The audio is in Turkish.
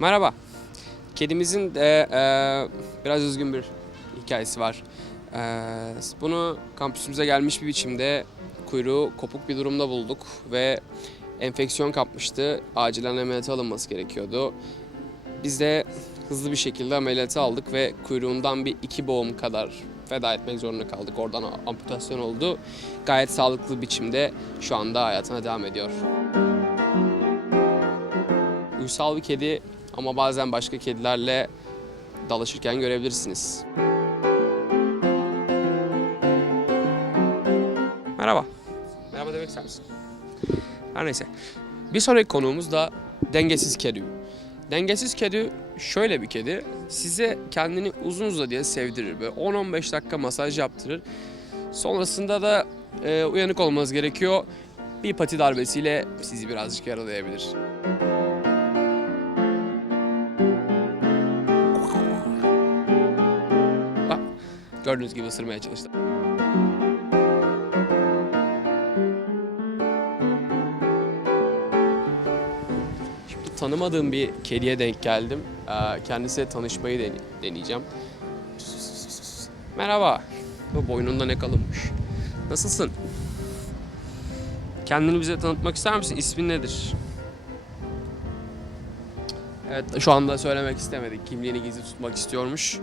Merhaba. Kedimizin de e, biraz üzgün bir hikayesi var. E, bunu kampüsümüze gelmiş bir biçimde kuyruğu kopuk bir durumda bulduk ve enfeksiyon kapmıştı. Acilen ameliyata alınması gerekiyordu. Biz de hızlı bir şekilde ameliyata aldık ve kuyruğundan bir iki boğum kadar feda etmek zorunda kaldık. Oradan amputasyon oldu. Gayet sağlıklı biçimde şu anda hayatına devam ediyor. Uysal bir kedi ama bazen başka kedilerle dalaşırken görebilirsiniz. Merhaba. Merhaba demek ister misin? Her neyse. Bir sonraki konuğumuz da dengesiz kedi. Dengesiz kedi şöyle bir kedi. Size kendini uzun uzadıya sevdirir. Böyle 10-15 dakika masaj yaptırır. Sonrasında da e, uyanık olmanız gerekiyor. Bir pati darbesiyle sizi birazcık yaralayabilir. Gördüğünüz gibi ısırmaya çalıştı. Şimdi tanımadığım bir kediye denk geldim. Ee, Kendisiyle tanışmayı dene- deneyeceğim. Merhaba. Bu boynunda ne kalınmış? Nasılsın? Kendini bize tanıtmak ister misin? İsmin nedir? Evet, şu anda söylemek istemedik. Kimliğini gizli tutmak istiyormuş.